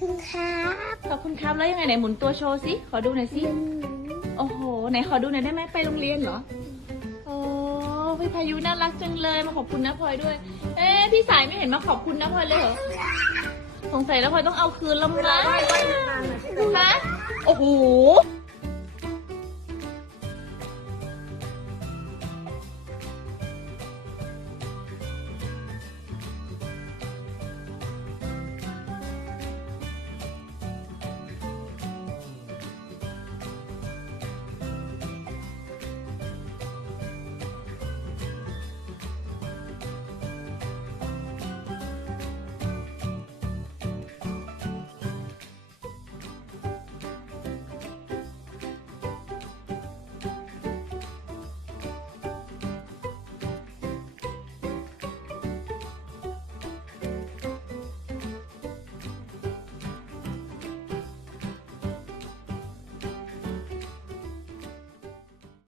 คุณครับ ขอบคุณครับแล้วยังไงไหนหมุนตัวโชว์สิขอดูหน่อยสิโอ้โหไหนขอดูหน่อยได้ไหมไปโรงเรียนเหรอโอ้พี่พายุน่ารักจังเลยมาขอบคุณนะพลอยด้วยพี่สายไม่เห็นมาขอบคุณนะพลอยเลยเหรอสงสัยแล้วพลอยต้องเอาคืนแล้วมั้งฮะโอ้โห